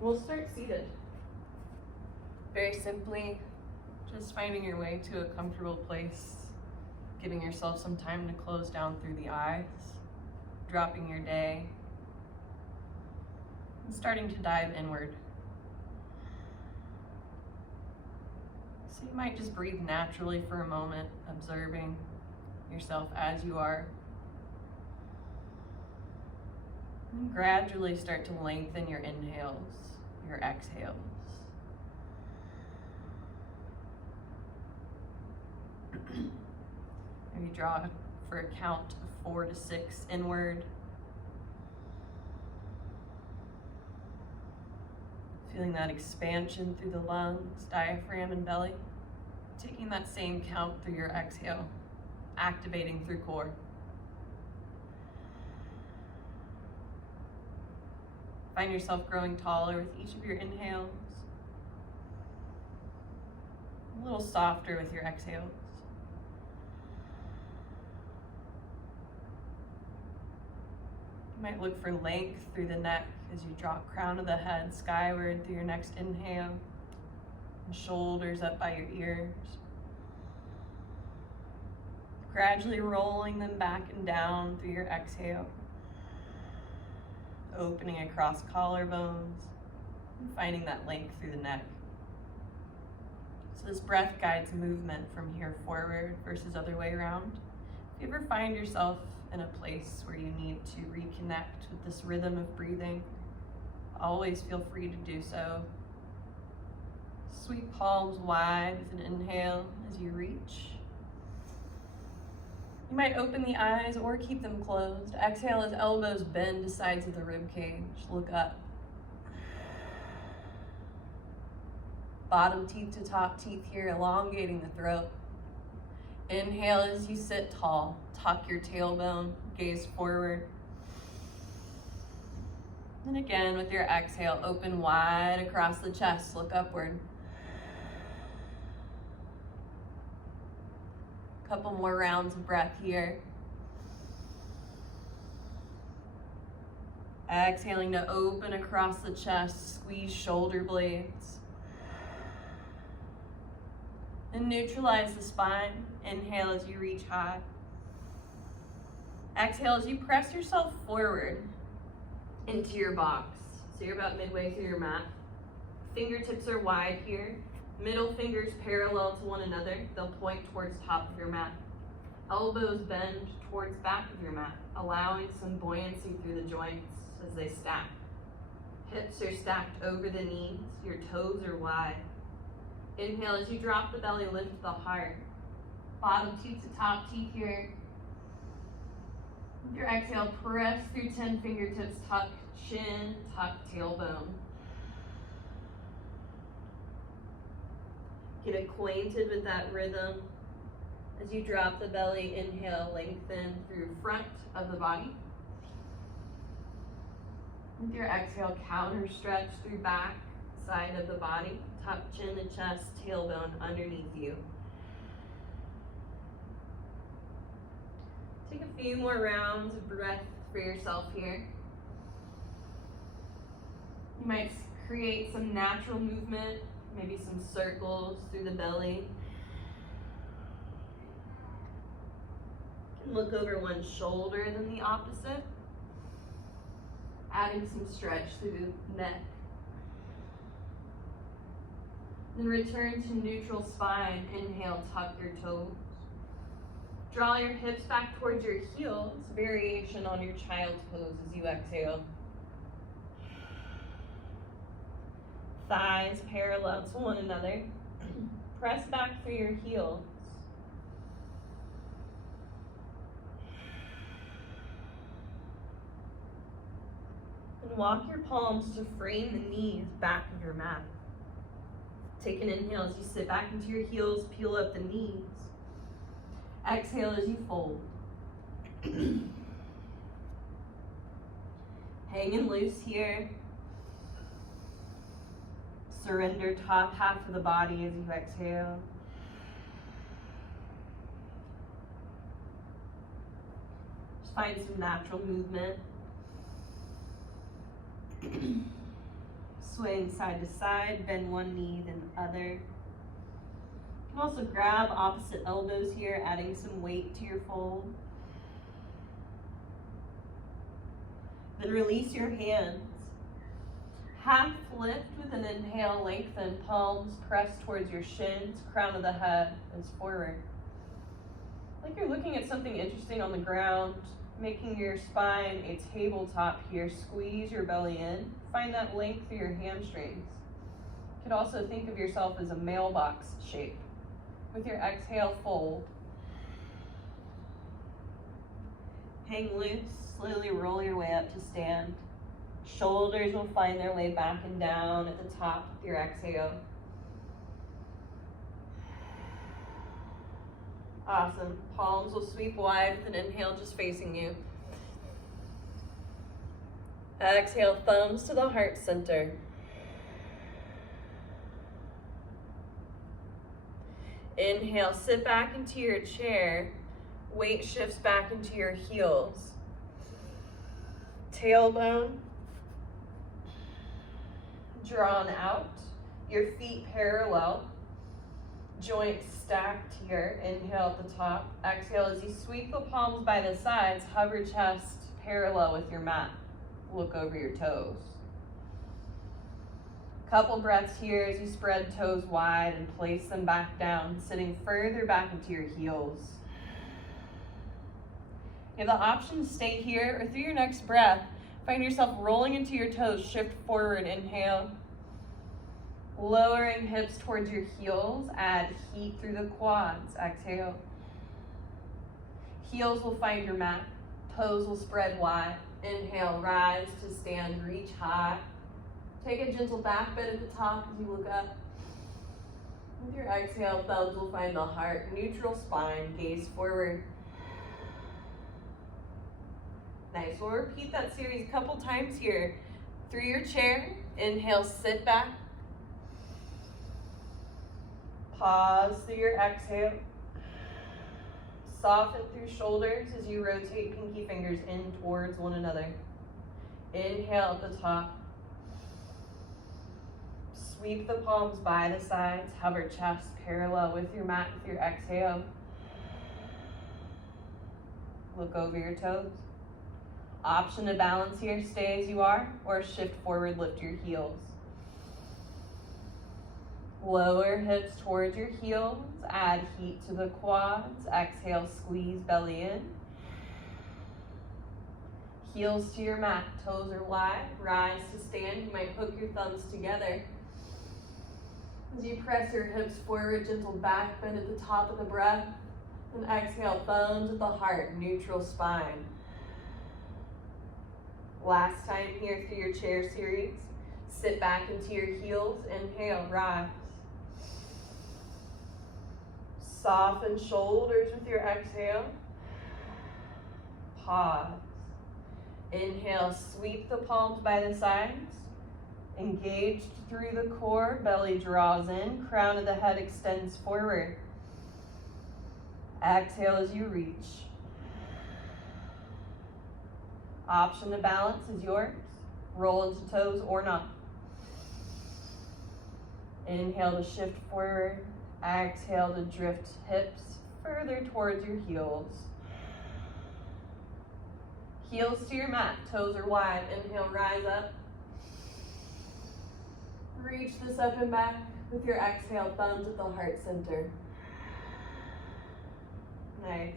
We'll start seated. Very simply, just finding your way to a comfortable place, giving yourself some time to close down through the eyes, dropping your day, and starting to dive inward. So you might just breathe naturally for a moment, observing yourself as you are. And gradually start to lengthen your inhales, your exhales. Maybe draw for a count of 4 to 6 inward. Feeling that expansion through the lungs, diaphragm, and belly. Taking that same count through your exhale, activating through core. Find yourself growing taller with each of your inhales. A little softer with your exhales. You might look for length through the neck as you drop crown of the head skyward through your next inhale, and shoulders up by your ears. Gradually rolling them back and down through your exhale, opening across collarbones, and finding that length through the neck. So this breath guides movement from here forward versus other way around. If you ever find yourself in a place where you need to reconnect with this rhythm of breathing, always feel free to do so. Sweep palms wide with an inhale as you reach. You might open the eyes or keep them closed. Exhale as elbows bend to sides of the rib cage. Look up. Bottom teeth to top teeth here, elongating the throat. Inhale as you sit tall. Tuck your tailbone, gaze forward. And again, with your exhale, open wide across the chest, look upward. Couple more rounds of breath here. Exhaling to open across the chest, squeeze shoulder blades. And neutralize the spine. Inhale as you reach high. Exhale as you press yourself forward into your box. So you're about midway through your mat. Fingertips are wide here. Middle fingers parallel to one another. They'll point towards top of your mat. Elbows bend towards back of your mat, allowing some buoyancy through the joints as they stack. Hips are stacked over the knees. Your toes are wide. Inhale as you drop the belly, lift the heart. Bottom teeth to top teeth here. With your exhale, press through 10 fingertips, tuck chin, tuck tailbone. Get acquainted with that rhythm. As you drop the belly, inhale, lengthen through front of the body. With your exhale, counter stretch through back, side of the body. Tuck chin and chest, tailbone underneath you. Take a few more rounds of breath for yourself here. You might create some natural movement, maybe some circles through the belly. You can look over one shoulder than the opposite. Adding some stretch through the neck. Then return to neutral spine. Inhale, tuck your toes. Draw your hips back towards your heels. Variation on your child's pose as you exhale. Thighs parallel to one another. Press back through your heels. And walk your palms to frame the knees back of your mat. Take an inhale as you sit back into your heels, peel up the knees. Exhale as you fold. Hanging loose here. Surrender top half of the body as you exhale. Just find some natural movement. Swing side to side, bend one knee, then other. You can also grab opposite elbows here, adding some weight to your fold. Then release your hands. Half lift with an inhale, lengthen, palms press towards your shins, crown of the head is forward. Like you're looking at something interesting on the ground, making your spine a tabletop here. Squeeze your belly in. Find that length through your hamstrings. You could also think of yourself as a mailbox shape. With your exhale, fold. Hang loose, slowly roll your way up to stand. Shoulders will find their way back and down at the top with your exhale. Awesome. Palms will sweep wide with an inhale just facing you. Exhale, thumbs to the heart center. Inhale, sit back into your chair. Weight shifts back into your heels. Tailbone drawn out. Your feet parallel. Joints stacked here. Inhale at the top. Exhale as you sweep the palms by the sides. Hover chest parallel with your mat. Look over your toes. Couple breaths here as you spread toes wide and place them back down, sitting further back into your heels. You have the option to stay here or through your next breath, find yourself rolling into your toes, shift forward, inhale. Lowering hips towards your heels, add heat through the quads, exhale. Heels will find your mat, toes will spread wide. Inhale, rise to stand, reach high. Take a gentle back bend at the top as you look up. With your exhale, thumbs will find the heart, neutral spine, gaze forward. Nice, we'll repeat that series a couple times here. Through your chair, inhale, sit back. Pause through your exhale. Soften through shoulders as you rotate pinky fingers in towards one another. Inhale at the top. Sweep the palms by the sides. Hover chest parallel with your mat with your exhale. Look over your toes. Option to balance here, stay as you are, or shift forward, lift your heels. Lower hips towards your heels, add heat to the quads. Exhale, squeeze belly in. Heels to your mat, toes are wide. Rise to stand, you might hook your thumbs together. As you press your hips forward, gentle back bend at the top of the breath. And exhale, thumbs at the heart, neutral spine. Last time here through your chair series. Sit back into your heels, inhale, rise. Soften shoulders with your exhale. Pause. Inhale, sweep the palms by the sides. Engaged through the core, belly draws in, crown of the head extends forward. Exhale as you reach. Option to balance is yours. Roll into toes or not. Inhale to shift forward. Exhale to drift hips further towards your heels. Heels to your mat, toes are wide. Inhale, rise up. Reach this up and back with your exhale, thumbs at the heart center. Nice.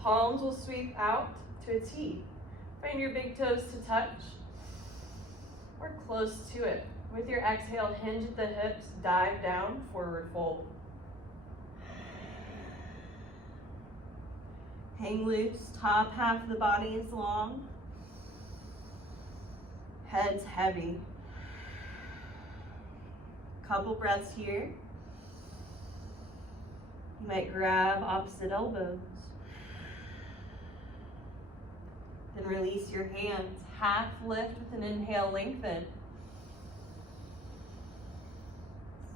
Palms will sweep out to a T. Find your big toes to touch or close to it. With your exhale, hinge at the hips, dive down, forward fold. Hang loose, top half of the body is long. Head's heavy. Couple breaths here. You might grab opposite elbows. Then release your hands. Half lift with an inhale, lengthen.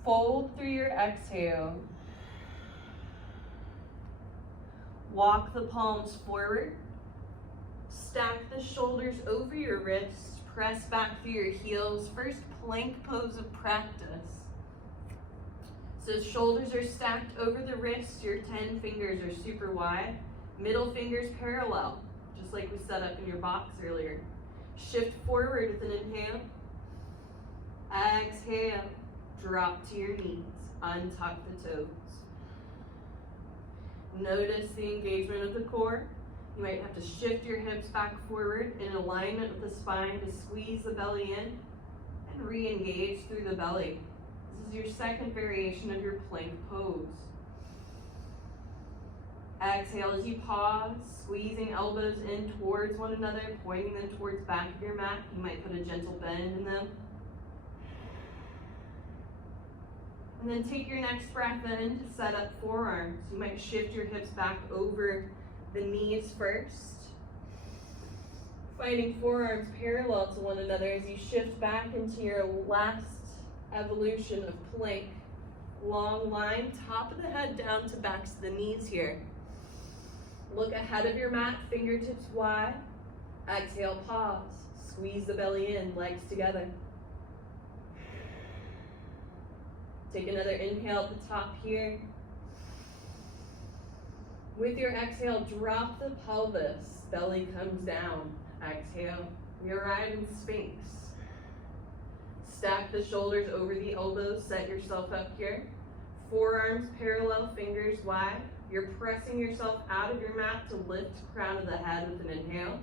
Fold through your exhale. Walk the palms forward. Stack the shoulders over your wrists. press back through your heels. First plank pose of practice. So shoulders are stacked over the wrists, your 10 fingers are super wide. Middle fingers parallel, just like we set up in your box earlier. Shift forward with an inhale. Exhale, drop to your knees, untuck the toes. Notice the engagement of the core. You might have to shift your hips back forward in alignment with the spine to squeeze the belly in and re-engage through the belly. This is your second variation of your plank pose. Exhale as you pause, squeezing elbows in towards one another, pointing them towards back of your mat. You might put a gentle bend in them. And then take your next breath in to set up forearms. You might shift your hips back over the knees first. Finding forearms parallel to one another as you shift back into your last evolution of plank. Long line, top of the head down to backs of the knees here. Look ahead of your mat, fingertips wide. Exhale, pause. Squeeze the belly in, legs together. Take another inhale at the top here. With your exhale, drop the pelvis. Belly comes down. Exhale. We arrive in Sphinx. Stack the shoulders over the elbows. Set yourself up here. Forearms parallel, fingers wide. You're pressing yourself out of your mat to lift crown of the head with an inhale.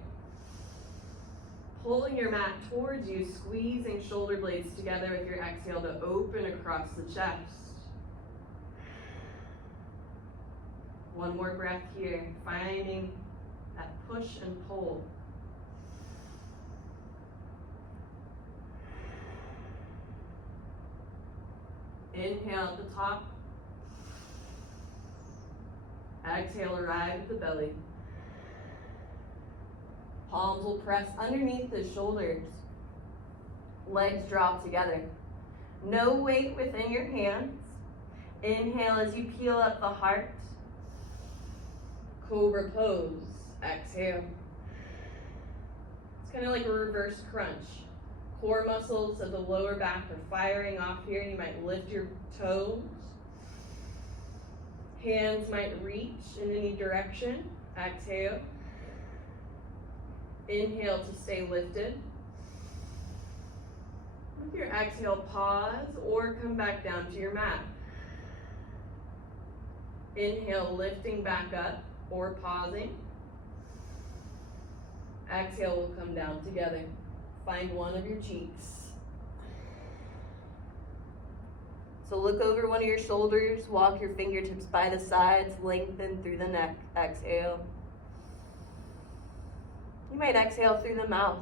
Pulling your mat towards you, squeezing shoulder blades together with your exhale to open across the chest. One more breath here, finding that push and pull. Inhale at the top. Exhale, arrive at the belly. Palms will press underneath the shoulders. Legs drop together. No weight within your hands. Inhale as you peel up the heart. Cobra pose. Exhale. It's kind of like a reverse crunch. Core muscles of the lower back are firing off here. You might lift your toes. Hands might reach in any direction. Exhale. Inhale to stay lifted. With your exhale, pause or come back down to your mat. Inhale, lifting back up or pausing. Exhale will come down together. Find one of your cheeks. So look over one of your shoulders, walk your fingertips by the sides, lengthen through the neck. Exhale. You might exhale through the mouth,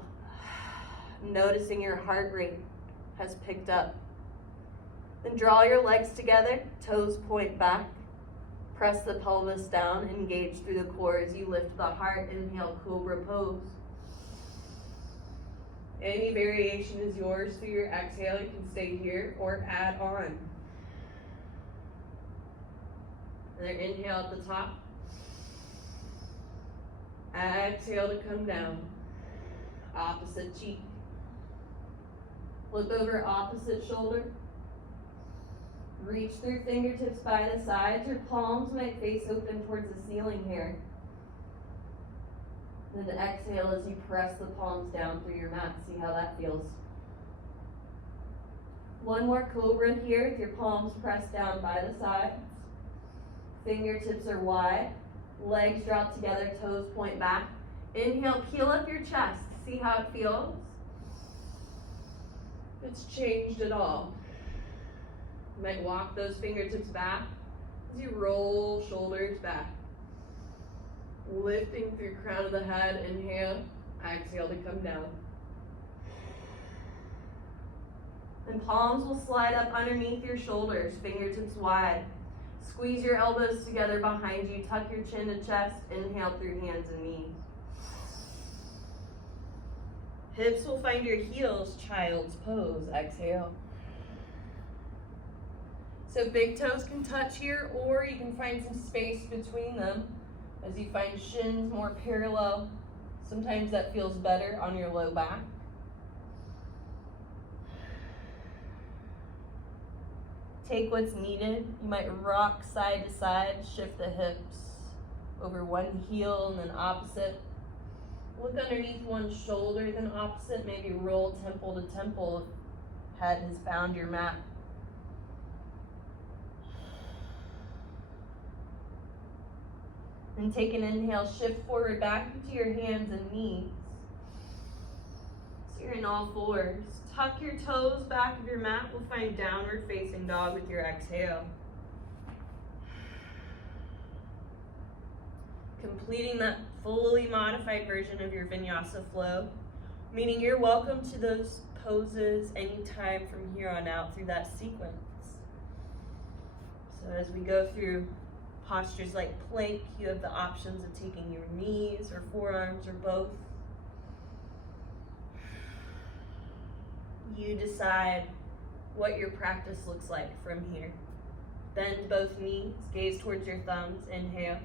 noticing your heart rate has picked up. Then draw your legs together, toes point back. Press the pelvis down, engage through the core as you lift the heart. Inhale, cobra pose. Any variation is yours through your exhale. You can stay here or add on. Another inhale at the top. Exhale to come down. Opposite cheek. Look over opposite shoulder. Reach through fingertips by the sides. Your palms might face open towards the ceiling here. Then exhale as you press the palms down through your mat. See how that feels. One more cobra here with your palms pressed down by the sides. Fingertips are wide. Legs drop together, toes point back. Inhale, peel up your chest. See how it feels? If it's changed at all. You might walk those fingertips back as you roll shoulders back. Lifting through crown of the head, inhale, exhale to come down. And palms will slide up underneath your shoulders, fingertips wide. Squeeze your elbows together behind you, tuck your chin to chest, inhale through hands and knees. Hips will find your heels, child's pose, exhale. So big toes can touch here, or you can find some space between them as you find shins more parallel. Sometimes that feels better on your low back. Take what's needed. You might rock side to side, shift the hips over one heel and then opposite. Look underneath one shoulder, then opposite. Maybe roll temple to temple if head has found your mat. And take an inhale, shift forward back into your hands and knees. So you're in all fours. Tuck your toes back of your mat. We'll find downward facing dog with your exhale. Completing that fully modified version of your vinyasa flow, meaning you're welcome to those poses anytime from here on out through that sequence. So as we go through postures like plank, you have the options of taking your knees or forearms or both. You decide what your practice looks like from here. Bend both knees, gaze towards your thumbs, inhale.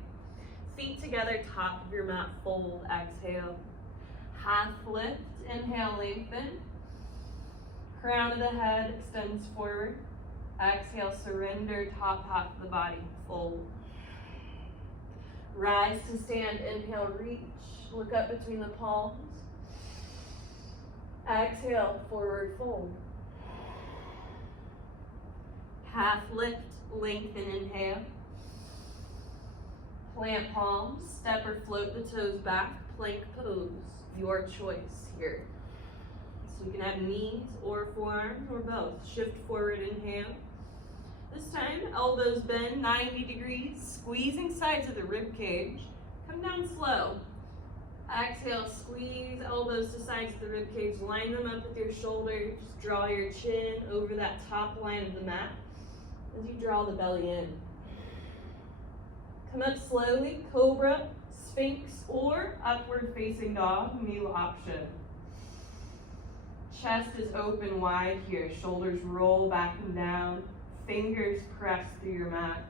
Feet together, top of your mat, fold, exhale. Half lift, inhale, lengthen. Crown of the head extends forward. Exhale, surrender, top half of the body, fold. Rise to stand, inhale, reach. Look up between the palms. Exhale, forward fold. Half lift, lengthen, inhale. Plant palms, step or float the toes back, plank pose, your choice here. So you can have knees or forearms or both. Shift forward, inhale. This time, elbows bend 90 degrees, squeezing sides of the rib cage. Come down slow. Exhale, squeeze elbows to sides of the rib cage. Line them up with your shoulders. Just draw your chin over that top line of the mat as you draw the belly in. Come up slowly, cobra, sphinx, or upward facing dog, new option. Chest is open wide here. Shoulders roll back and down. Fingers press through your mat.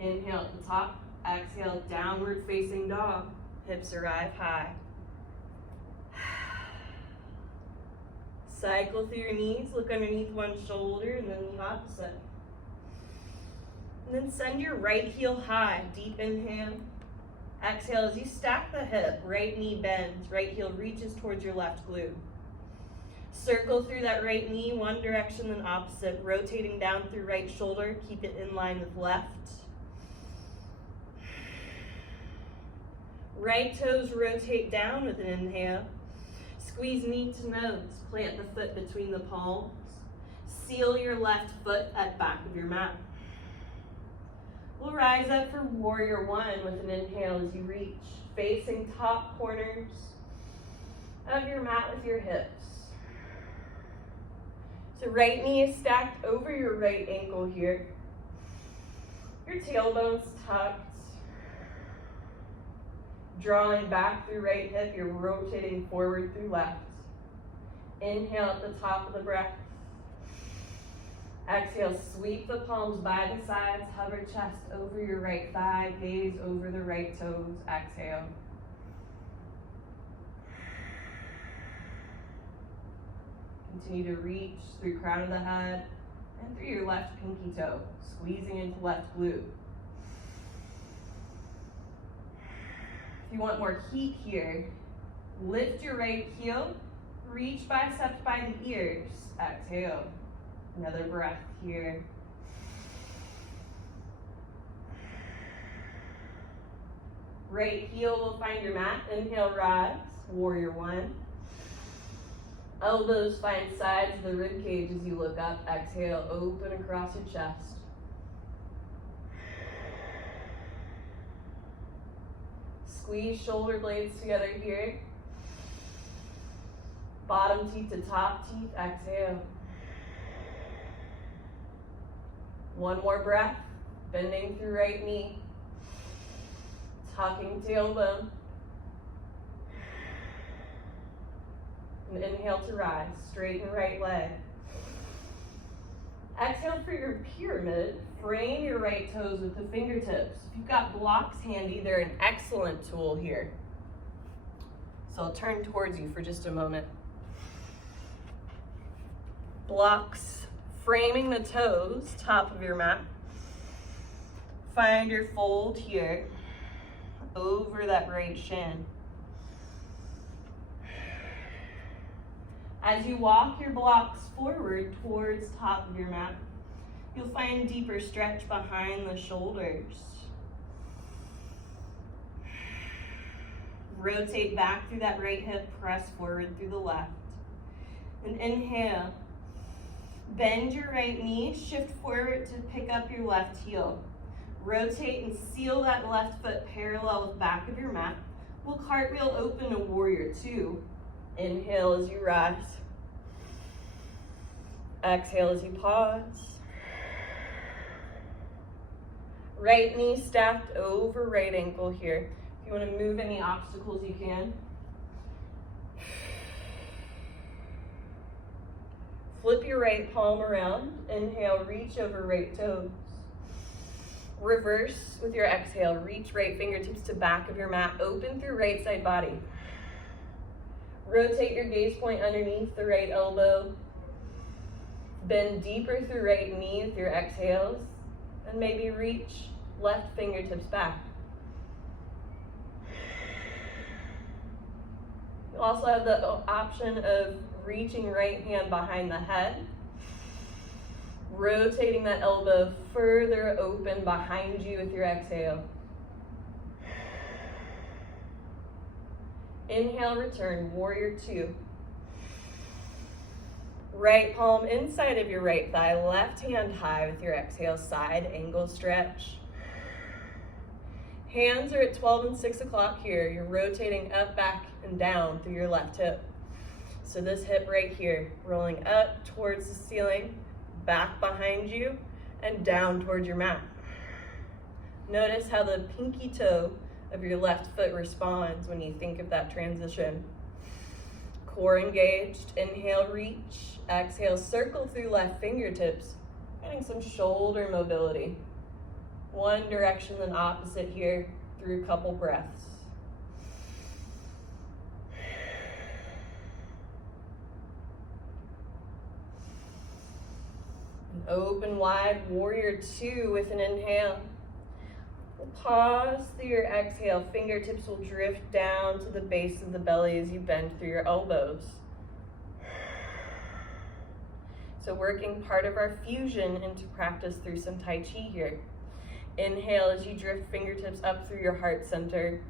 Inhale at the top. Exhale, downward facing dog. Hips arrive high. Cycle through your knees. Look underneath one shoulder and then the opposite. And then send your right heel high. Deep inhale. Exhale as you stack the hip. Right knee bends. Right heel reaches towards your left glute. Circle through that right knee, one direction then opposite. Rotating down through right shoulder. Keep it in line with left. Right toes rotate down with an inhale. Squeeze knee to nose. Plant the foot between the palms. Seal your left foot at back of your mat. We'll rise up for warrior one with an inhale as you reach. Facing top corners of your mat with your hips. So right knee is stacked over your right ankle here. Your tailbone's tucked. Drawing back through right hip, you're rotating forward through left. Inhale at the top of the breath. Exhale, sweep the palms by the sides, hover chest over your right thigh, gaze over the right toes, exhale. Continue to reach through crown of the head and through your left pinky toe, squeezing into left glute. If you want more heat here, lift your right heel, reach biceps by the ears, exhale. Another breath here. Right heel will find your mat. Inhale, rise, warrior one. Elbows find sides of the rib cage as you look up. Exhale, open across your chest. Squeeze shoulder blades together here. Bottom teeth to top teeth, exhale. One more breath, bending through right knee. Tucking tailbone. And inhale to rise, straighten right leg. Exhale for your pyramid. Frame your right toes with the fingertips. If you've got blocks handy, they're an excellent tool here. So I'll turn towards you for just a moment. Blocks framing the toes, top of your mat. Find your fold here, over that right shin. As you walk your blocks forward towards top of your mat, you'll find deeper stretch behind the shoulders. Rotate back through that right hip, press forward through the left. And inhale. Bend your right knee, shift forward to pick up your left heel. Rotate and seal that left foot parallel with the back of your mat. We'll cartwheel open to warrior two. Inhale as you rise. Exhale as you pause. Right knee stacked over right ankle here. If you want to move any obstacles, you can. Flip your right palm around. Inhale, reach over right toes. Reverse with your exhale. Reach right fingertips to back of your mat. Open through right side body. Rotate your gaze point underneath the right elbow. Bend deeper through right knee with your exhales. And maybe reach left fingertips back. You also have the option of reaching right hand behind the head. Rotating that elbow further open behind you with your exhale. Inhale, return, warrior two. Right palm inside of your right thigh, left hand high with your exhale, side angle stretch. Hands are at 12 and 6 o'clock here. You're rotating up, back, and down through your left hip. So this hip right here, rolling up towards the ceiling, back behind you, and down towards your mat. Notice how the pinky toe of your left foot responds when you think of that transition. Core engaged, inhale, reach. Exhale, circle through left fingertips, getting some shoulder mobility. One direction then opposite here through a couple breaths. And open wide, warrior two with an inhale. We'll pause through your exhale. Fingertips will drift down to the base of the belly as you bend through your elbows. So working part of our fusion into practice through some Tai Chi here. Inhale as you drift fingertips up through your heart center.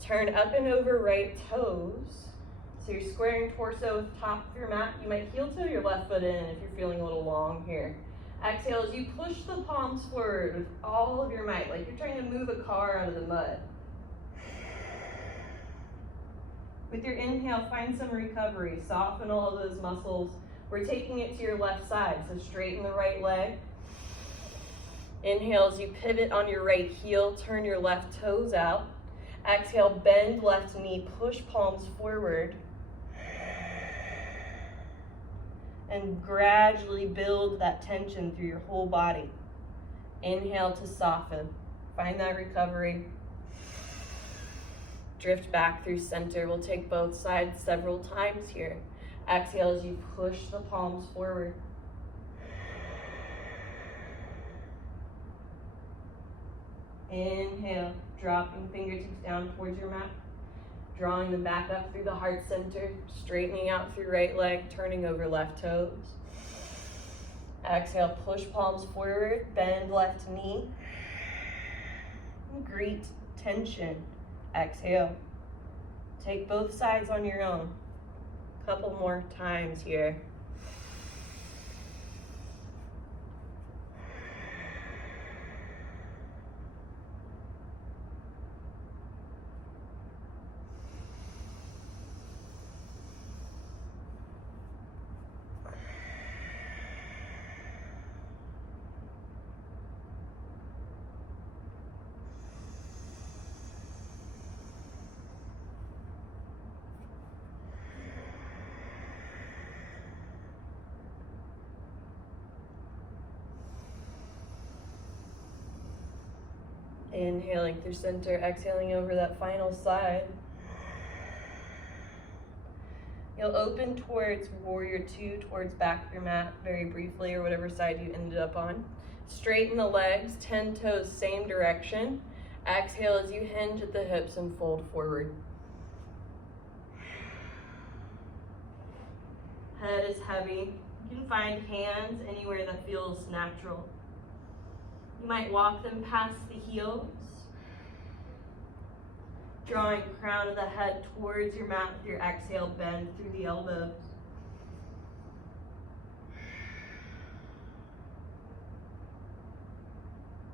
Turn up and over right toes. So you're squaring torso with top of your mat. You might heel toe your left foot in if you're feeling a little long here. Exhale as you push the palms forward with all of your might, like you're trying to move a car out of the mud. With your inhale, find some recovery. Soften all of those muscles. We're taking it to your left side, so straighten the right leg. Inhale as you pivot on your right heel, turn your left toes out. Exhale, bend left knee, push palms forward. And gradually build that tension through your whole body. Inhale to soften. Find that recovery. Drift back through center. We'll take both sides several times here. Exhale as you push the palms forward. Inhale, dropping fingertips down towards your mat. Drawing them back up through the heart center. Straightening out through right leg, turning over left toes. Exhale, push palms forward, bend left knee. Greet tension. Exhale. Take both sides on your own. Couple more times here. Inhaling through center, exhaling over that final side. You'll open towards warrior two, towards back of your mat very briefly, or whatever side you ended up on. Straighten the legs, 10 toes, same direction. Exhale as you hinge at the hips and fold forward. Head is heavy. You can find hands anywhere that feels natural. You might walk them past the heels, drawing crown of the head towards your mat with your exhale, bend through the elbows.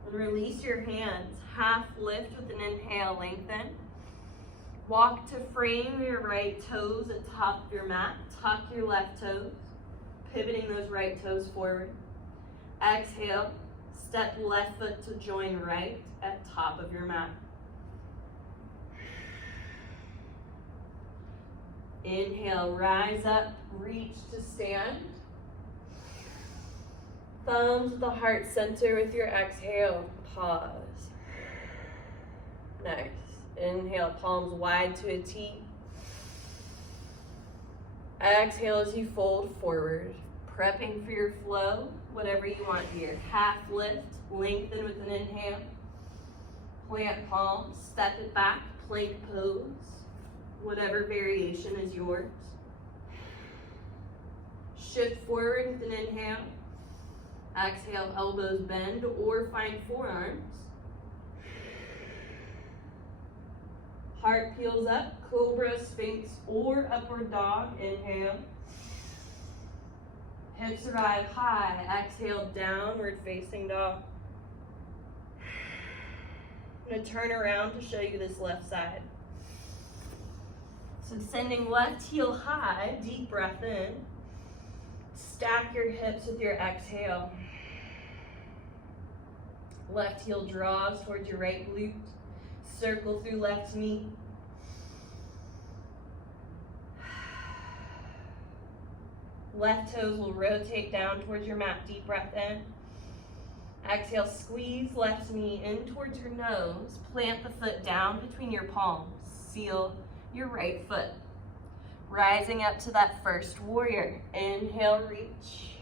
And release your hands, half lift with an inhale, lengthen. Walk to frame your right toes at top of your mat, tuck your left toes, pivoting those right toes forward. Exhale, step left foot to join right at top of your mat. Inhale, rise up, reach to stand. Thumbs to the heart center with your exhale, pause. Nice. Inhale, palms wide to a T. Exhale as you fold forward, prepping for your flow, whatever you want here. Half lift, lengthen with an inhale. Plant palms, step it back, plank pose. Whatever variation is yours. Shift forward with an inhale. Exhale, elbows bend or find forearms. Heart peels up, cobra, sphinx, or upward dog. Inhale. Hips arrive high. Exhale, downward facing dog. I'm going to turn around to show you this left side. So sending left heel high, deep breath in. Stack your hips with your exhale. Left heel draws towards your right glute. Circle through left knee. Left toes will rotate down towards your mat, deep breath in. Exhale, squeeze left knee in towards your nose. Plant the foot down between your palms. Seal your right foot. Rising up to that first warrior. Inhale, reach.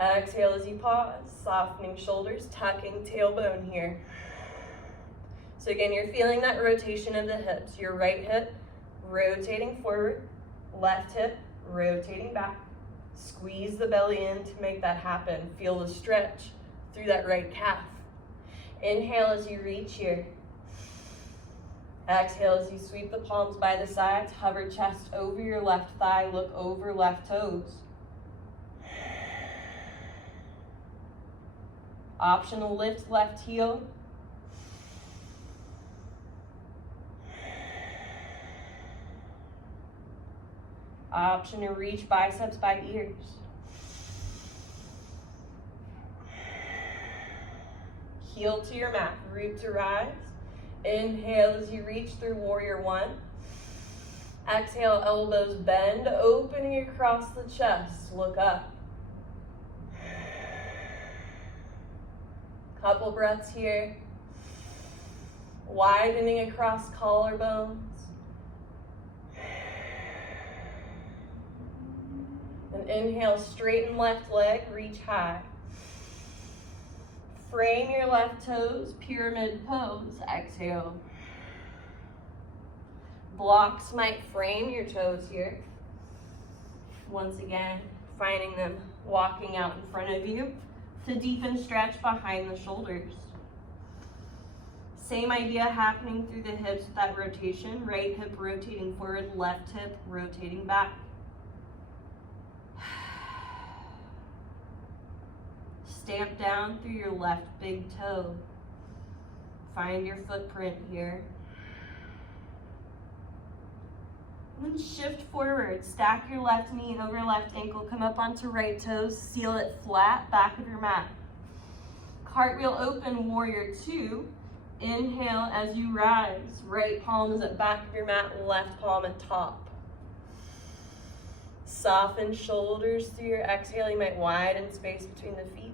Exhale as you pause, softening shoulders, tucking tailbone here. So again, you're feeling that rotation of the hips. Your right hip rotating forward, left hip rotating back. Squeeze the belly in to make that happen. Feel the stretch through that right calf. Inhale as you reach here. Exhale as you sweep the palms by the sides, hover chest over your left thigh, look over left toes. Optional lift left heel. Option to reach biceps by ears. Heel to your mat, root to rise. Inhale as you reach through warrior one. Exhale, elbows bend, opening across the chest, look up. Couple breaths here. Widening across collarbones. And inhale, straighten left leg, reach high. Frame your left toes, pyramid pose. Exhale. Blocks might frame your toes here. Once again, finding them walking out in front of you to deepen stretch behind the shoulders. Same idea happening through the hips with that rotation. Right hip rotating forward, left hip rotating back. Stamp down through your left big toe. Find your footprint here. And then shift forward. Stack your left knee over left ankle. Come up onto right toes. Seal it flat, back of your mat. Cartwheel open, warrior two. Inhale as you rise. Right palm is at back of your mat, left palm at top. Soften shoulders through your exhale. You might widen space between the feet.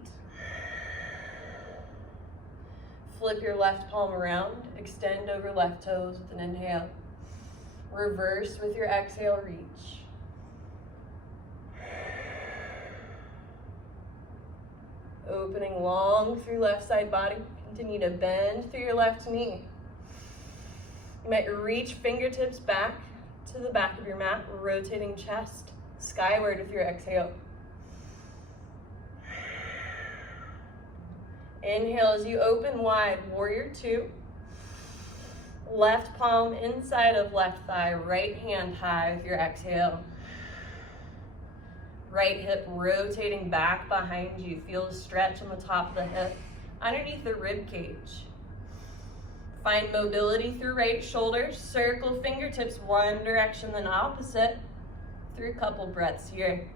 Flip your left palm around. Extend over left toes with an inhale. Reverse with your exhale, reach. Opening long through left side body. Continue to bend through your left knee. You might reach fingertips back to the back of your mat, rotating chest skyward with your exhale. Inhale as you open wide, warrior two. Left palm inside of left thigh, right hand high with your exhale. Right hip rotating back behind you. Feel a stretch on the top of the hip, underneath the rib cage. Find mobility through right shoulder. Circle fingertips one direction, then opposite through a couple breaths here.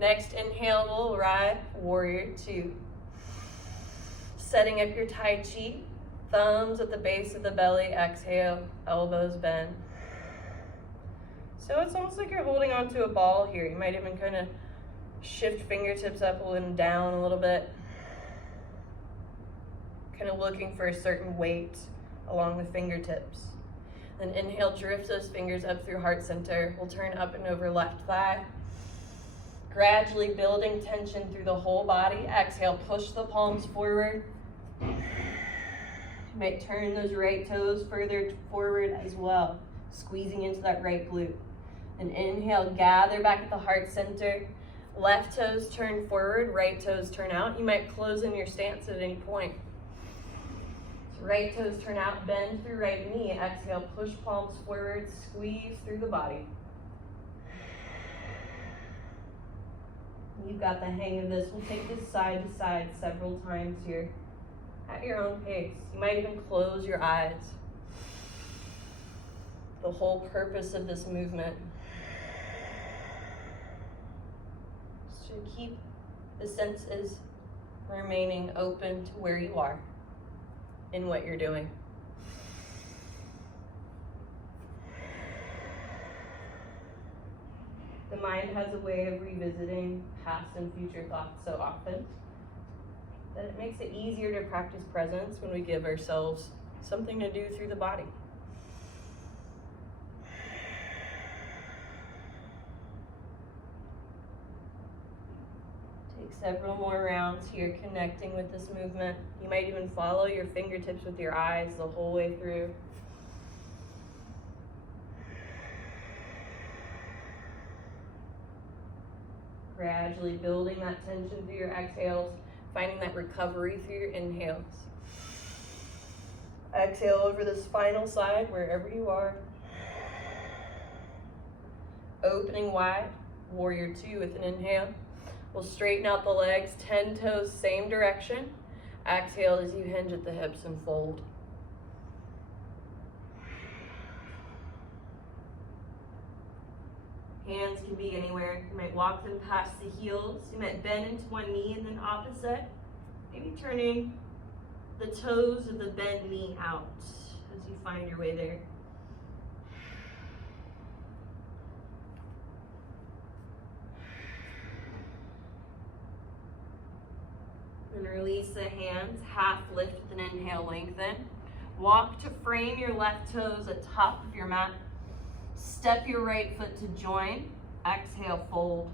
Next inhale, we'll arrive, warrior two. Setting up your Tai Chi, thumbs at the base of the belly, exhale, elbows bend. So it's almost like you're holding onto a ball here. You might even kind of shift fingertips up and down a little bit. Kind of looking for a certain weight along the fingertips. Then inhale, drift those fingers up through heart center. We'll turn up and over left thigh. Gradually building tension through the whole body. Exhale, push the palms forward. You might turn those right toes further forward as well, squeezing into that right glute. And inhale, gather back at the heart center. Left toes turn forward, right toes turn out. You might close in your stance at any point. So right toes turn out, bend through right knee. Exhale, push palms forward, squeeze through the body. You've got the hang of this. We'll take this side to side several times here at your own pace. You might even close your eyes. The whole purpose of this movement is to keep the senses remaining open to where you are in what you're doing. The mind has a way of revisiting past and future thoughts so often that it makes it easier to practice presence when we give ourselves something to do through the body. Take several more rounds here, connecting with this movement. You might even follow your fingertips with your eyes the whole way through. Gradually building that tension through your exhales, finding that recovery through your inhales. Exhale over the spinal side, wherever you are. Opening wide, warrior two with an inhale. We'll straighten out the legs, 10 toes, same direction. Exhale as you hinge at the hips and fold. Hands can be anywhere. You might walk them past the heels. You might bend into one knee and then opposite. Maybe turning the toes of the bent knee out as you find your way there. And release the hands, half lift with an inhale, lengthen. Walk to frame your left toes at top of your mat. Step your right foot to join. Exhale, fold.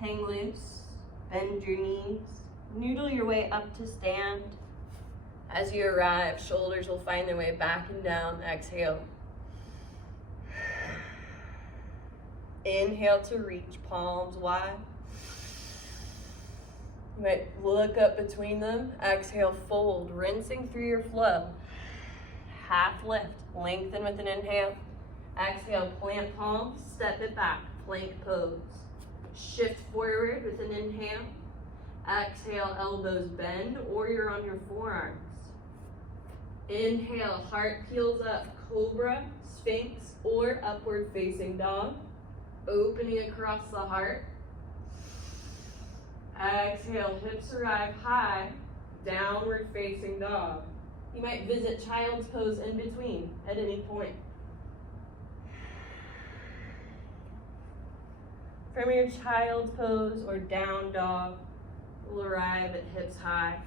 Hang loose, bend your knees. Noodle your way up to stand. As you arrive, shoulders will find their way back and down. Exhale. Inhale to reach, palms wide. You might look up between them. Exhale, fold, rinsing through your flow. Half lift, lengthen with an inhale. Exhale, plant palms, step it back, plank pose. Shift forward with an inhale. Exhale, elbows bend, or you're on your forearms. Inhale, heart peels up, cobra, sphinx, or upward facing dog. Opening across the heart. Exhale, hips arrive high, downward facing dog. You might visit child's pose in between at any point. From your child's pose or down dog, we'll arrive at hips high.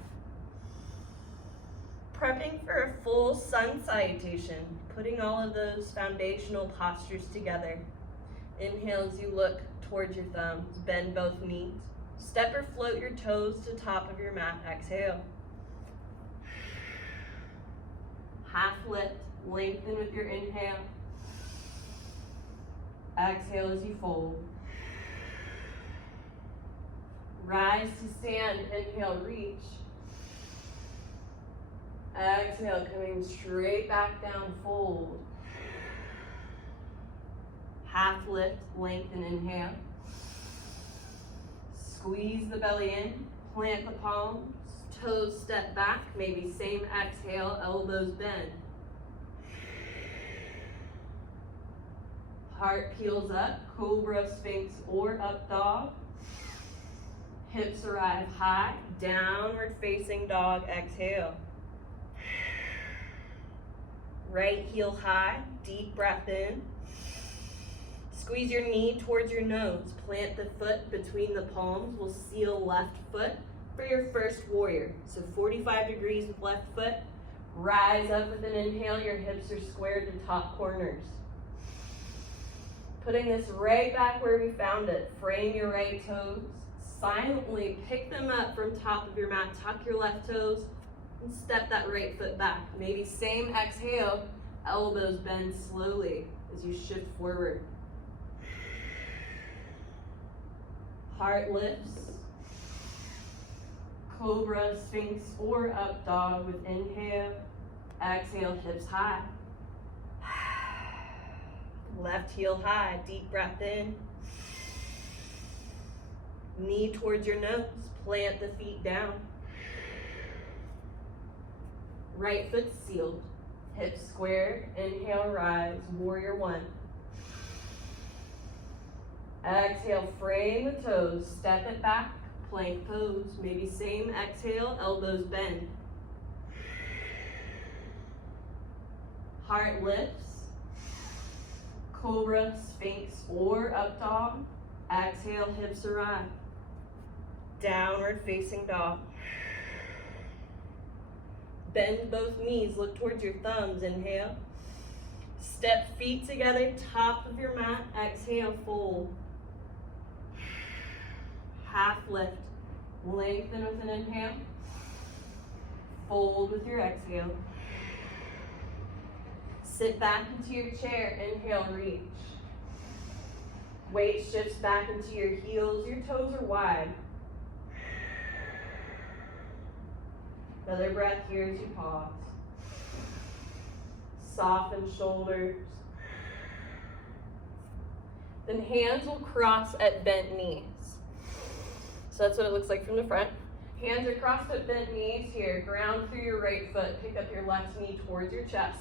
Prepping for a full sun salutation, putting all of those foundational postures together. Inhale as you look towards your thumbs, bend both knees. Step or float your toes to top of your mat, exhale. Half lift, lengthen with your inhale. Exhale as you fold. Rise to stand, inhale, reach. Exhale, coming straight back down, fold. Half lift, lengthen, inhale. Squeeze the belly in, plant the palms, toes step back, maybe same exhale, elbows bend. Heart peels up, cobra, sphinx, or up dog. Hips arrive high, downward facing dog, exhale. Right heel high, deep breath in. Squeeze your knee towards your nose. Plant the foot between the palms. We'll seal left foot for your first warrior. So 45 degrees with left foot. Rise up with an inhale. Your hips are squared to top corners. Putting this right back where we found it. Frame your right toes. Silently pick them up from top of your mat. Tuck your left toes and step that right foot back. Maybe same exhale. Elbows bend slowly as you shift forward. Heart lifts. Cobra, sphinx, or up dog with inhale. Exhale, hips high. Left heel high, deep breath in. Knee towards your nose, plant the feet down. Right foot sealed, hips squared, inhale, rise, warrior one. Exhale, frame the toes, step it back, plank pose. Maybe same exhale, elbows bend. Heart lifts. Cobra, sphinx, or up dog. Exhale, hips arrive. Downward facing dog. Bend both knees, look towards your thumbs, inhale. Step feet together, top of your mat, exhale, fold. Half lift, lengthen with an inhale. Fold with your exhale. Sit back into your chair, inhale, reach. Weight shifts back into your heels, your toes are wide. Another breath here as you pause. Soften shoulders. Then hands will cross at bent knees. So that's what it looks like from the front. Hands are crossed at bent knees here. Ground through your right foot. Pick up your left knee towards your chest.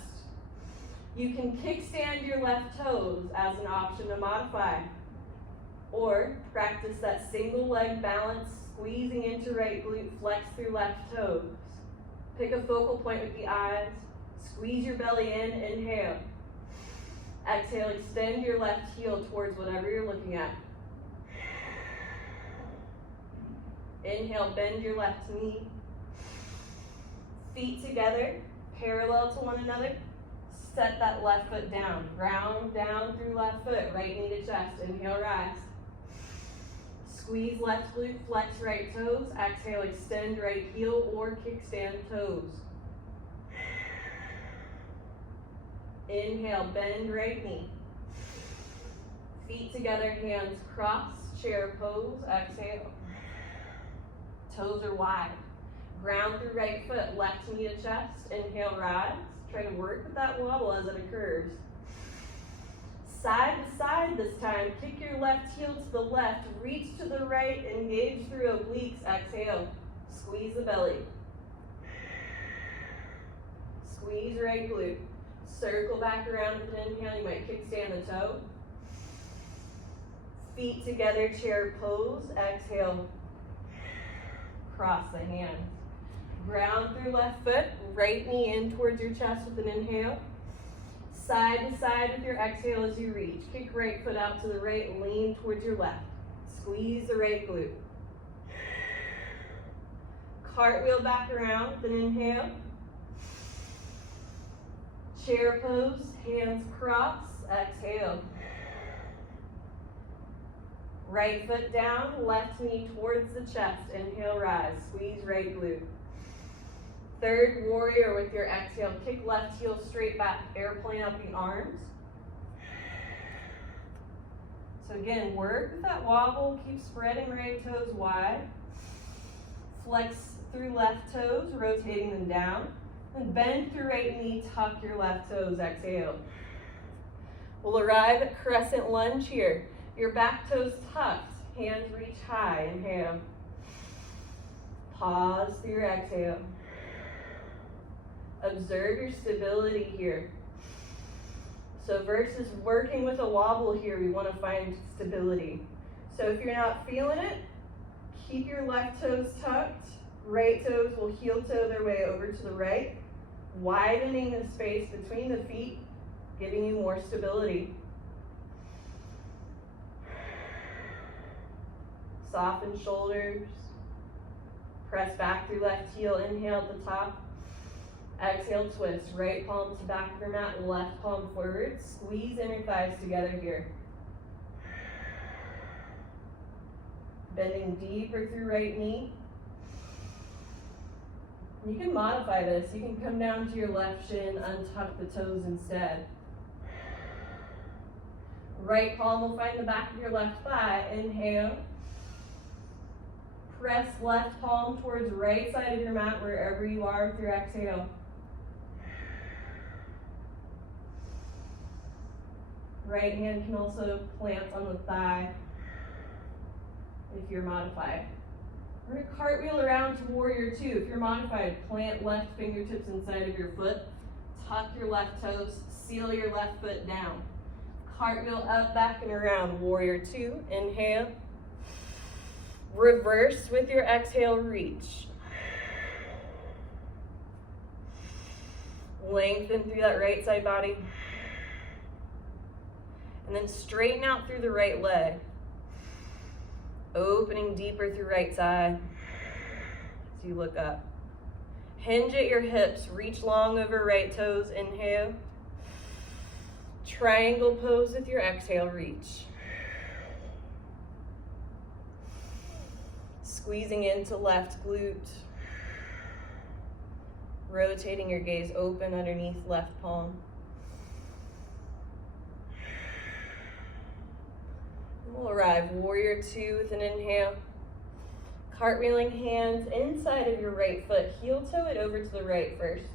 You can kickstand your left toes as an option to modify. Or practice that single leg balance, squeezing into right glute, flex through left toes. Pick a focal point with the eyes. Squeeze your belly in, inhale. Exhale, extend your left heel towards whatever you're looking at. Inhale, bend your left knee. Feet together, parallel to one another. Set that left foot down. Ground down through left foot, right knee to chest. Inhale, rise. Squeeze left glute, flex right toes. Exhale, extend right heel or kickstand toes. Inhale, bend right knee. Feet together, hands crossed, chair pose. Exhale. Toes are wide. Ground through right foot, left knee to chest. Inhale, rise. Try to work with that wobble as it occurs. Side to side this time. Kick your left heel to the left. Reach to the right. Engage through obliques. Exhale. Squeeze the belly. Squeeze right glute. Circle back around with an inhale. You might kickstand the toe. Feet together, chair pose. Exhale. Cross the hands. Ground through left foot. Right knee in towards your chest with an inhale. Side to side with your exhale as you reach. Kick right foot out to the right, lean towards your left. Squeeze the right glute. Cartwheel back around, then inhale. Chair pose, hands cross, exhale. Right foot down, left knee towards the chest. Inhale, rise, squeeze right glute. Third warrior with your exhale. Kick left heel straight back, airplane up the arms. So again, work with that wobble, keep spreading right toes wide. Flex through left toes, rotating them down. Then bend through right knee, tuck your left toes, exhale. We'll arrive at crescent lunge here. Your back toes tucked, hands reach high, inhale. Pause through your exhale. Observe your stability here. So versus working with a wobble here, we want to find stability. So if you're not feeling it, keep your left toes tucked. Right toes will heel toe their way over to the right, widening the space between the feet, giving you more stability. Soften shoulders. Press back through left heel, inhale at the top. Exhale, twist. Right palm to back of your mat, left palm forward. Squeeze inner thighs together here. Bending deeper through right knee. You can modify this. You can come down to your left shin, untuck the toes instead. Right palm will find the back of your left thigh. Inhale. Press left palm towards right side of your mat wherever you are with your exhale. Right hand can also plant on the thigh if you're modified. We're going to cartwheel around to warrior two. If you're modified, plant left fingertips inside of your foot. Tuck your left toes. Seal your left foot down. Cartwheel up, back, and around. Warrior two. Inhale. Reverse with your exhale, reach. Lengthen through that right side body. And then straighten out through the right leg. Opening deeper through right side as you look up. Hinge at your hips, reach long over right toes, inhale. Triangle pose with your exhale, reach. Squeezing into left glute. Rotating your gaze open underneath left palm. We'll arrive, warrior two with an inhale. Cartwheeling hands inside of your right foot. Heel toe it over to the right first.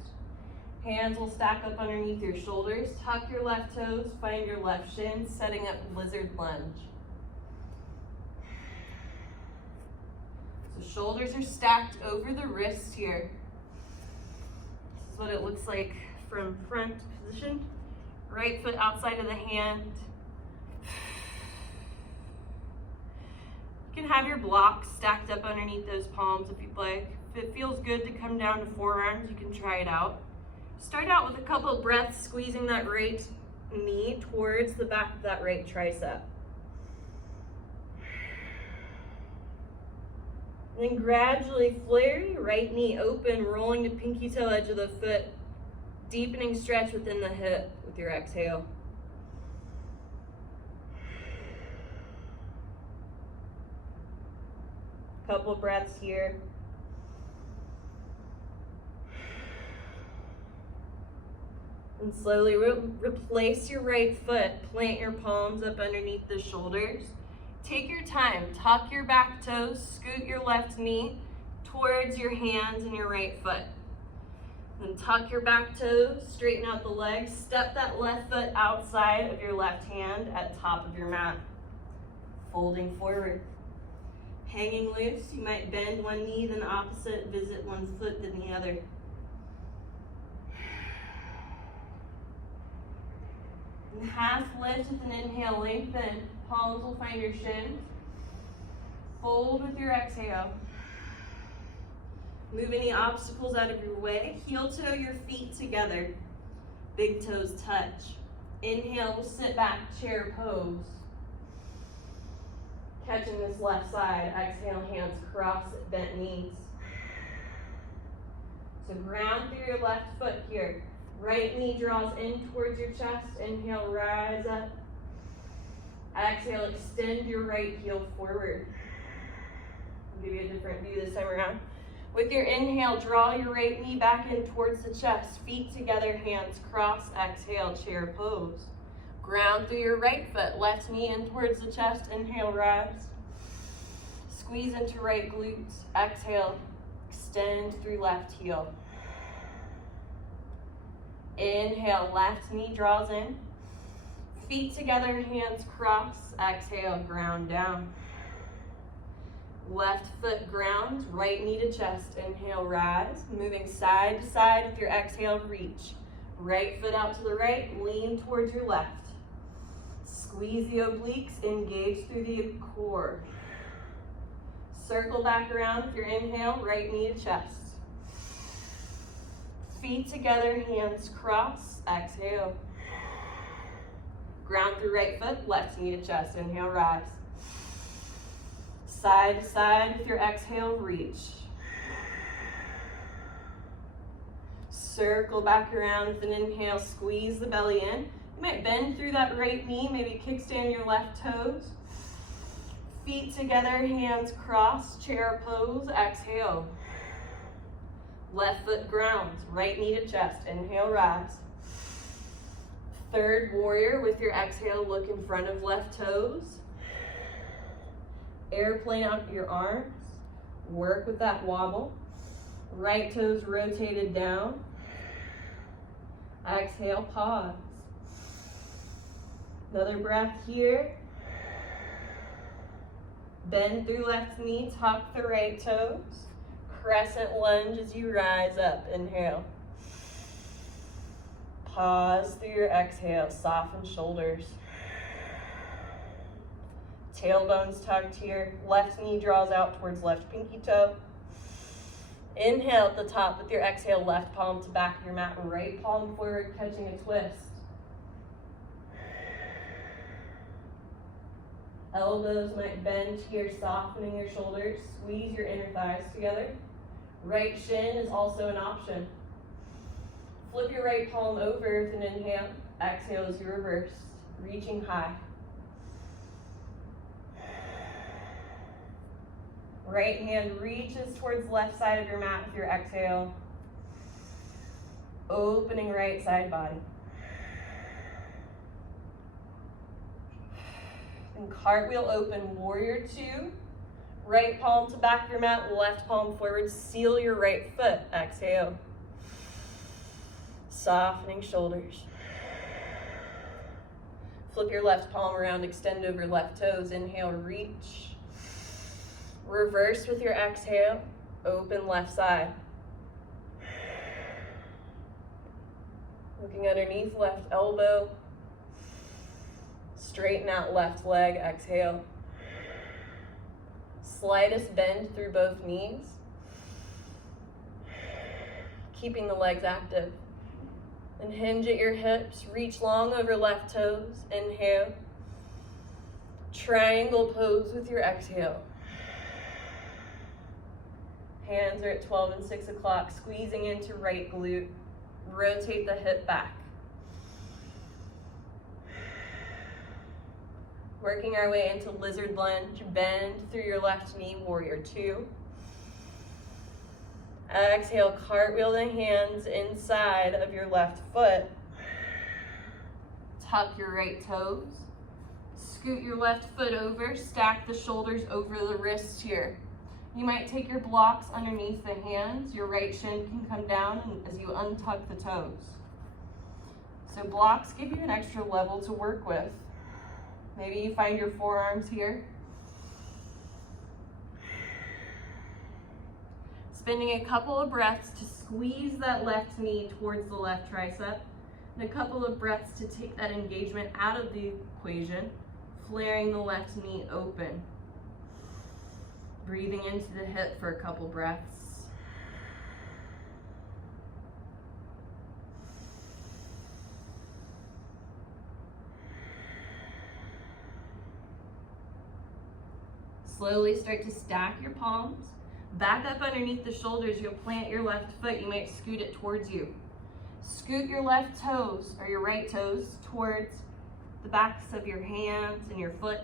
Hands will stack up underneath your shoulders. Tuck your left toes, find your left shin, setting up lizard lunge. So shoulders are stacked over the wrist here. This is what it looks like from front position. Right foot outside of the hand. You can have your blocks stacked up underneath those palms if you'd like. If it feels good to come down to forearms, you can try it out. Start out with a couple of breaths, squeezing that right knee towards the back of that right tricep. And then gradually flare your right knee open, rolling the pinky toe edge of the foot, deepening stretch within the hip with your exhale. Couple breaths here. And slowly replace your right foot. Plant your palms up underneath the shoulders. Take your time. Tuck your back toes. Scoot your left knee towards your hands and your right foot. Then tuck your back toes. Straighten out the legs. Step that left foot outside of your left hand at top of your mat. Folding forward. Hanging loose, you might bend one knee, then opposite, visit one foot, then the other. And half lift with an inhale, lengthen. Palms will find your shins. Fold with your exhale. Move any obstacles out of your way. Heel toe your feet together. Big toes touch. Inhale, we'll sit back, chair pose. Catching this left side. Exhale, hands cross, bent knees. So ground through your left foot here. Right knee draws in towards your chest. Inhale, rise up. Exhale, extend your right heel forward. I'll give you a different view this time around. With your inhale, draw your right knee back in towards the chest. Feet together, hands cross. Exhale, chair pose. Ground through your right foot. Left knee in towards the chest. Inhale, rise. Squeeze into right glutes. Exhale, extend through left heel. Inhale, left knee draws in. Feet together, hands cross. Exhale, ground down. Left foot grounds, right knee to chest. Inhale, rise. Moving side to side with your exhale, reach. Right foot out to the right, lean towards your left. Squeeze the obliques, engage through the core. Circle back around with your inhale, right knee to chest. Feet together, hands cross. Exhale. Ground through right foot, left knee to chest. Inhale, rise. Side to side with your exhale, reach. Circle back around with an inhale, squeeze the belly in. You might bend through that right knee, maybe kickstand your left toes. Feet together, hands crossed, chair pose, exhale. Left foot grounds, right knee to chest. Inhale, rise. Third warrior with your exhale, look in front of left toes. Airplane out your arms. Work with that wobble. Right toes rotated down. Exhale, pause. Another breath here. Bend through left knee, tuck the right toes. Crescent lunge as you rise up. Inhale. Pause through your exhale. Soften shoulders. Tailbones tucked here. Left knee draws out towards left pinky toe. Inhale at the top with your exhale. Left palm to back of your mat. Right palm forward, catching a twist. Elbows might bend here, softening your shoulders. Squeeze your inner thighs together. Right shin is also an option. Flip your right palm over with an inhale. Exhale as you reverse, reaching high. Right hand reaches towards left side of your mat with your exhale. Opening right side body. And cartwheel open, warrior two. Right palm to back of your mat, left palm forward. Seal your right foot. Exhale. Softening shoulders. Flip your left palm around, extend over left toes. Inhale, reach. Reverse with your exhale. Open left side. Looking underneath left elbow. Straighten out left leg. Exhale. Slightest bend through both knees. Keeping the legs active. And hinge at your hips. Reach long over left toes. Inhale. Triangle pose with your exhale. Hands are at 12 and 6 o'clock. Squeezing into right glute. Rotate the hip back. Working our way into lizard lunge. Bend through your left knee, warrior two. Exhale, cartwheel the hands inside of your left foot. Tuck your right toes. Scoot your left foot over. Stack the shoulders over the wrists here. You might take your blocks underneath the hands. Your right shin can come down as you untuck the toes. So blocks give you an extra level to work with. Maybe you find your forearms here. Spending a couple of breaths to squeeze that left knee towards the left tricep, and a couple of breaths to take that engagement out of the equation, flaring the left knee open. Breathing into the hip for a couple breaths. Slowly start to stack your palms. Back up underneath the shoulders. You'll plant your left foot. You might scoot it towards you. Scoot your left toes or your right toes towards the backs of your hands and your foot.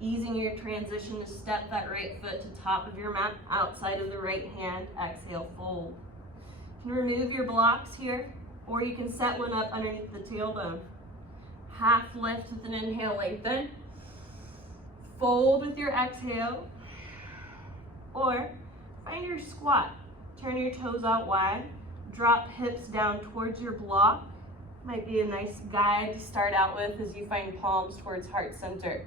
Easing your transition to step that right foot to top of your mat, outside of the right hand. Exhale, fold. You can remove your blocks here, or you can set one up underneath the tailbone. Half lift with an inhale, lengthen. Fold with your exhale. Or find your squat. Turn your toes out wide. Drop hips down towards your block. Might be a nice guide to start out with as you find palms towards heart center.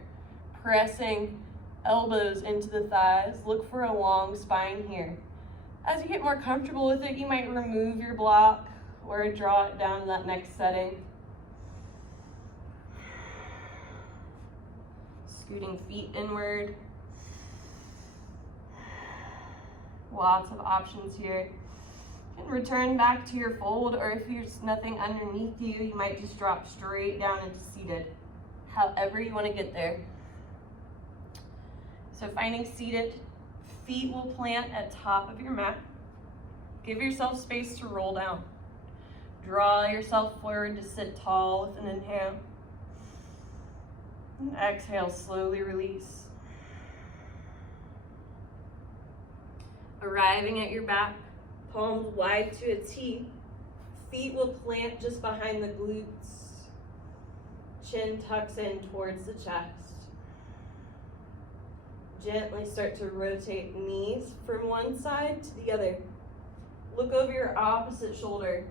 Pressing elbows into the thighs. Look for a long spine here. As you get more comfortable with it, you might remove your block or draw it down to that next setting. Scooting feet inward. Lots of options here. You can return back to your fold, or if there's nothing underneath you, you might just drop straight down into seated. However you want to get there. So finding seated, feet will plant at top of your mat. Give yourself space to roll down. Draw yourself forward to sit tall with an inhale. And exhale, slowly release. Arriving at your back, palms wide to a T. Feet will plant just behind the glutes. Chin tucks in towards the chest. Gently start to rotate knees from one side to the other. Look over your opposite shoulder.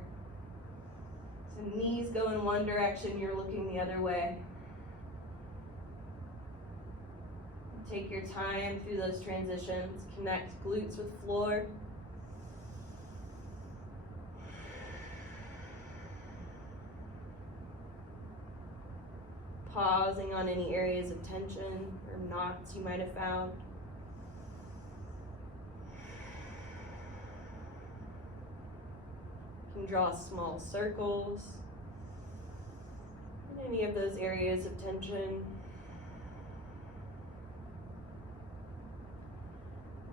So knees go in one direction, you're looking the other way. Take your time through those transitions. Connect glutes with floor. Pausing on any areas of tension or knots you might have found. You can draw small circles in any of those areas of tension.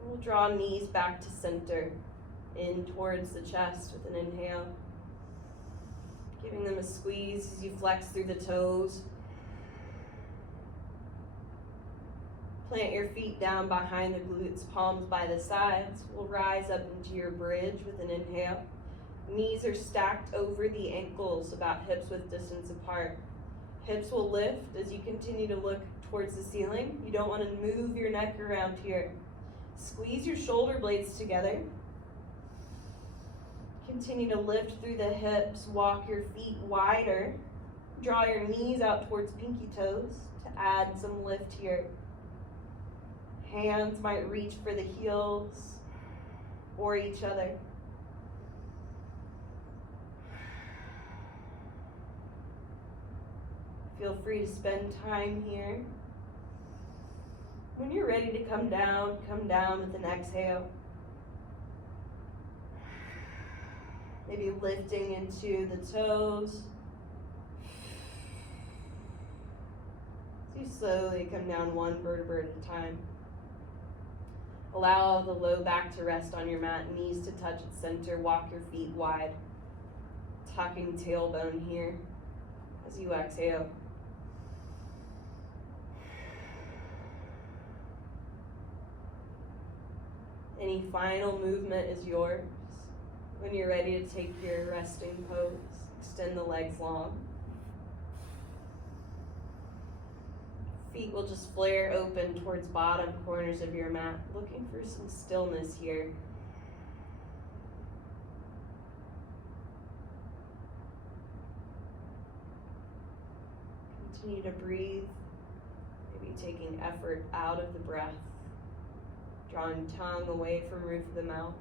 We'll draw knees back to center, in towards the chest with an inhale. Giving them a squeeze as you flex through the toes. Plant your feet down behind the glutes, palms by the sides. We'll rise up into your bridge with an inhale. Knees are stacked over the ankles, about hips width distance apart. Hips will lift as you continue to look towards the ceiling. You don't want to move your neck around here. Squeeze your shoulder blades together. Continue to lift through the hips, walk your feet wider. Draw your knees out towards pinky toes to add some lift here. Hands might reach for the heels or each other. Feel free to spend time here. When you're ready to come down with an exhale. Maybe lifting into the toes. So you slowly come down one vertebra at a time. Allow the low back to rest on your mat, knees to touch at center, walk your feet wide. Tucking tailbone here as you exhale. Any final movement is yours. When you're ready to take your resting pose, extend the legs long. Feet will just flare open towards bottom corners of your mat, looking for some stillness here. Continue to breathe, maybe taking effort out of the breath. Drawing tongue away from roof of the mouth.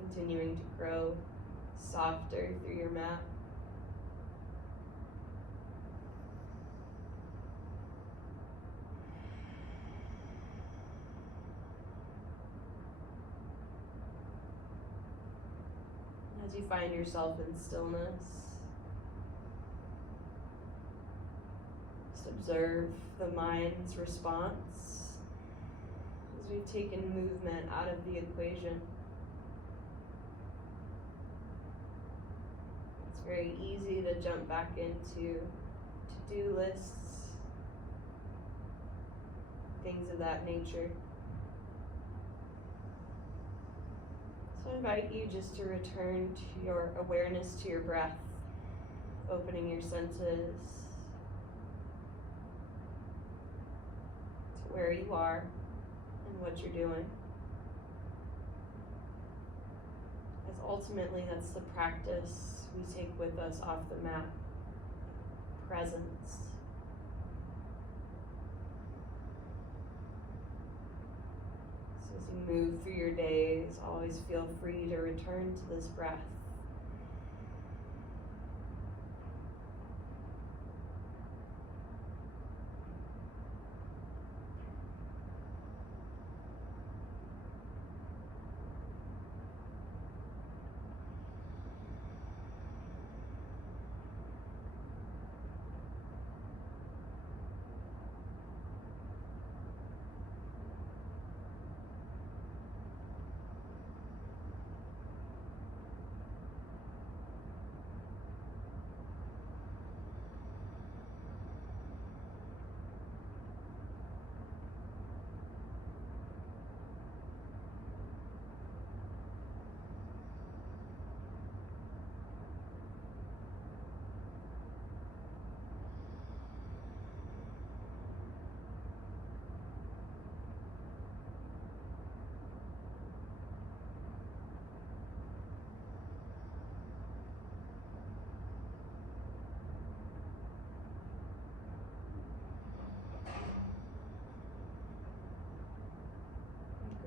Continuing to grow softer through your mat. As you find yourself in stillness, just observe the mind's response as we've taken movement out of the equation. It's very easy to jump back into to-do lists, things of that nature. So I invite you just to return to your awareness to your breath, opening your senses to where you are and what you're doing. As ultimately that's the practice we take with us off the mat. Presence. So as you move through your days, always feel free to return to this breath.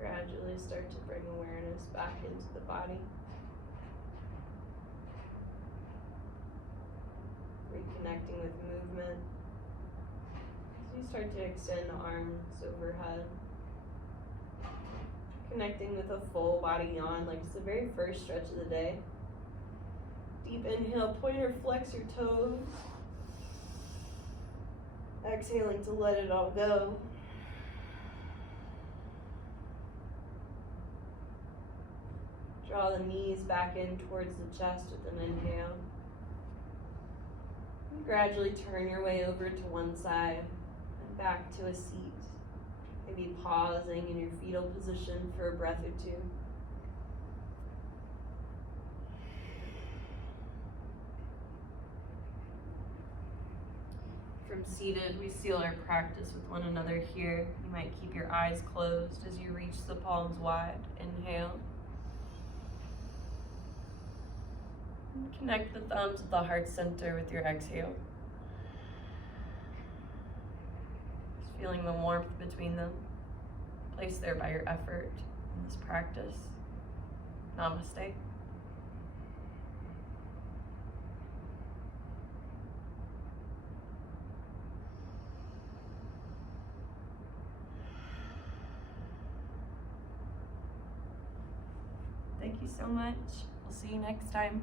Gradually start to bring awareness back into the body. Reconnecting with movement. As you start to extend the arms overhead. Connecting with a full body yawn, like it's the very first stretch of the day. Deep inhale, point or flex your toes. Exhaling to let it all go. Draw the knees back in towards the chest with an inhale. And gradually turn your way over to one side and back to a seat. Maybe pausing in your fetal position for a breath or two. From seated, we seal our practice with one another here. You might keep your eyes closed as you reach the palms wide. Inhale. Connect the thumbs at the heart center with your exhale. Just feeling the warmth between them, placed there by your effort in this practice. Namaste. Thank you so much. We'll see you next time.